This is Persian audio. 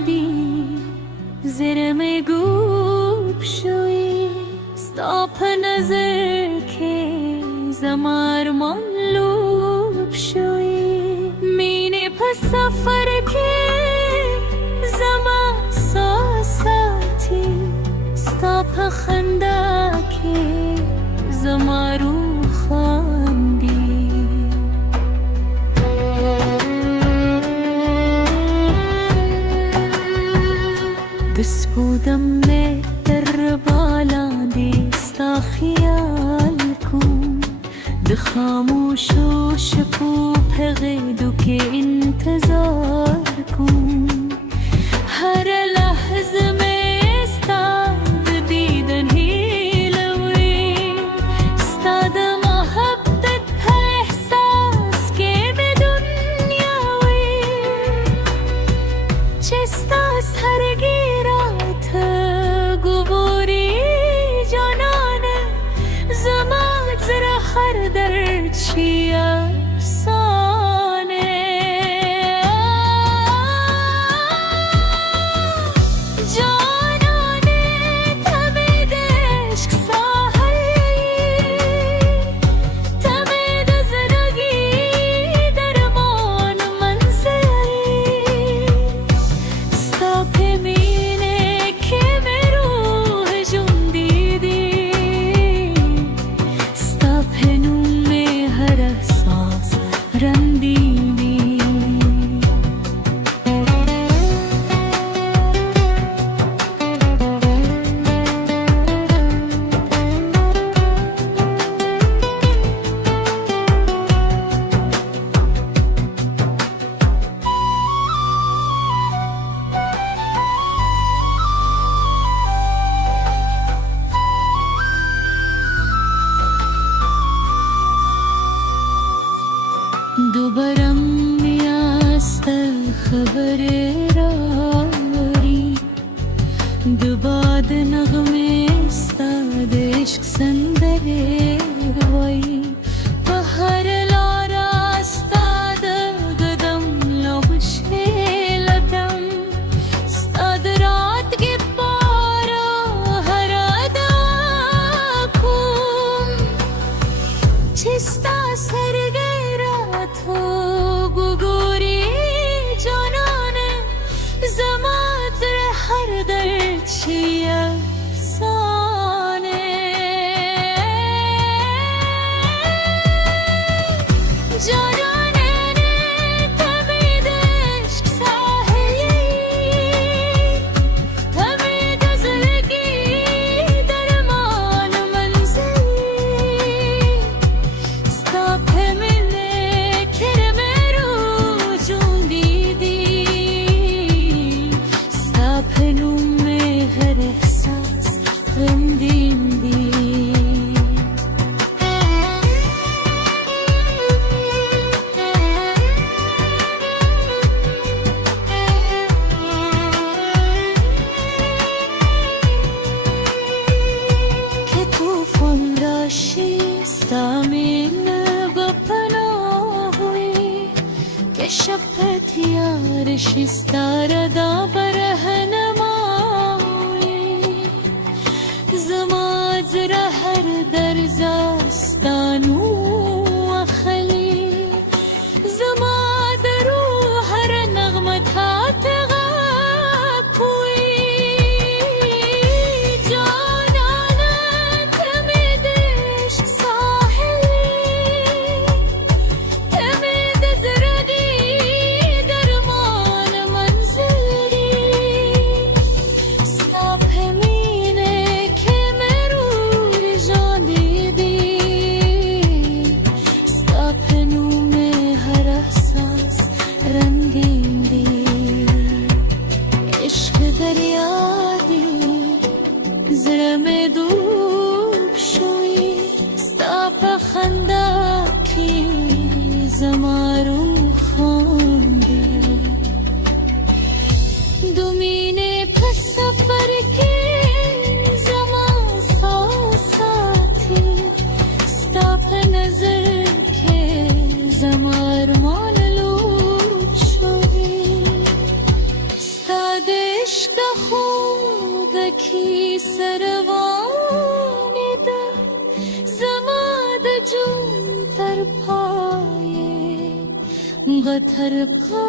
یادی زیر میگوب شوی ستاپ نظر که زمار من لوب شوی مینه پس سفر که زمان ساساتی ستاپ خنده که زمارو خاندی دست بودم می در بالاندی ستا خیال کن ده خاموش و شکو پغیدو که انتظار کن هر لحظه می استاد دیدن هیلوی استاد محبت په احساس که به دنیاوی چستا سرگیرات گوری جانانه زمان زر هر در چی افسانه جانانه تمید عشق ساحلی تمید زندگی درمان منزلی ستا پمینه که به روح جون دیدی ستا پنوم هر احساس رندیدی دوبارم نیاست خبر راری دوباد نغمه استاد عشق سندره وی بهر لارا استاد قدم لوش لدم استاد رات کی بارا هر ادا کن چستا سرگه تو گوگوری جانانه زمان در هر در چی افسانه جانانه تمید عشق ساحلی تمید زندگی درمان منزلی ستا پمینه کرمه رو جون دیدی ستا پنوم هر احساس رندیدی که توفان راشی ستا مینه بپناهوی که شبت یارش استاره دا برهنمایی زمان زره هر در زستانو اخلی زمان درو هر نغمت هات غاکوی جانانه تمید عشق ساحلی تمید زردی درمان منزلی ستا پمینه که مرور جان دیدی ستا پنوم هر احساس رنگیندی عشق دریادی زرم دوب شوی ستا پخنده کی زمارو خواندی دومینه پس سفر که زمان ساساتی ستا په نظر که زمار مال لوب شوی ستا सरवाने दा जमाद जूं तरफाए गथर खा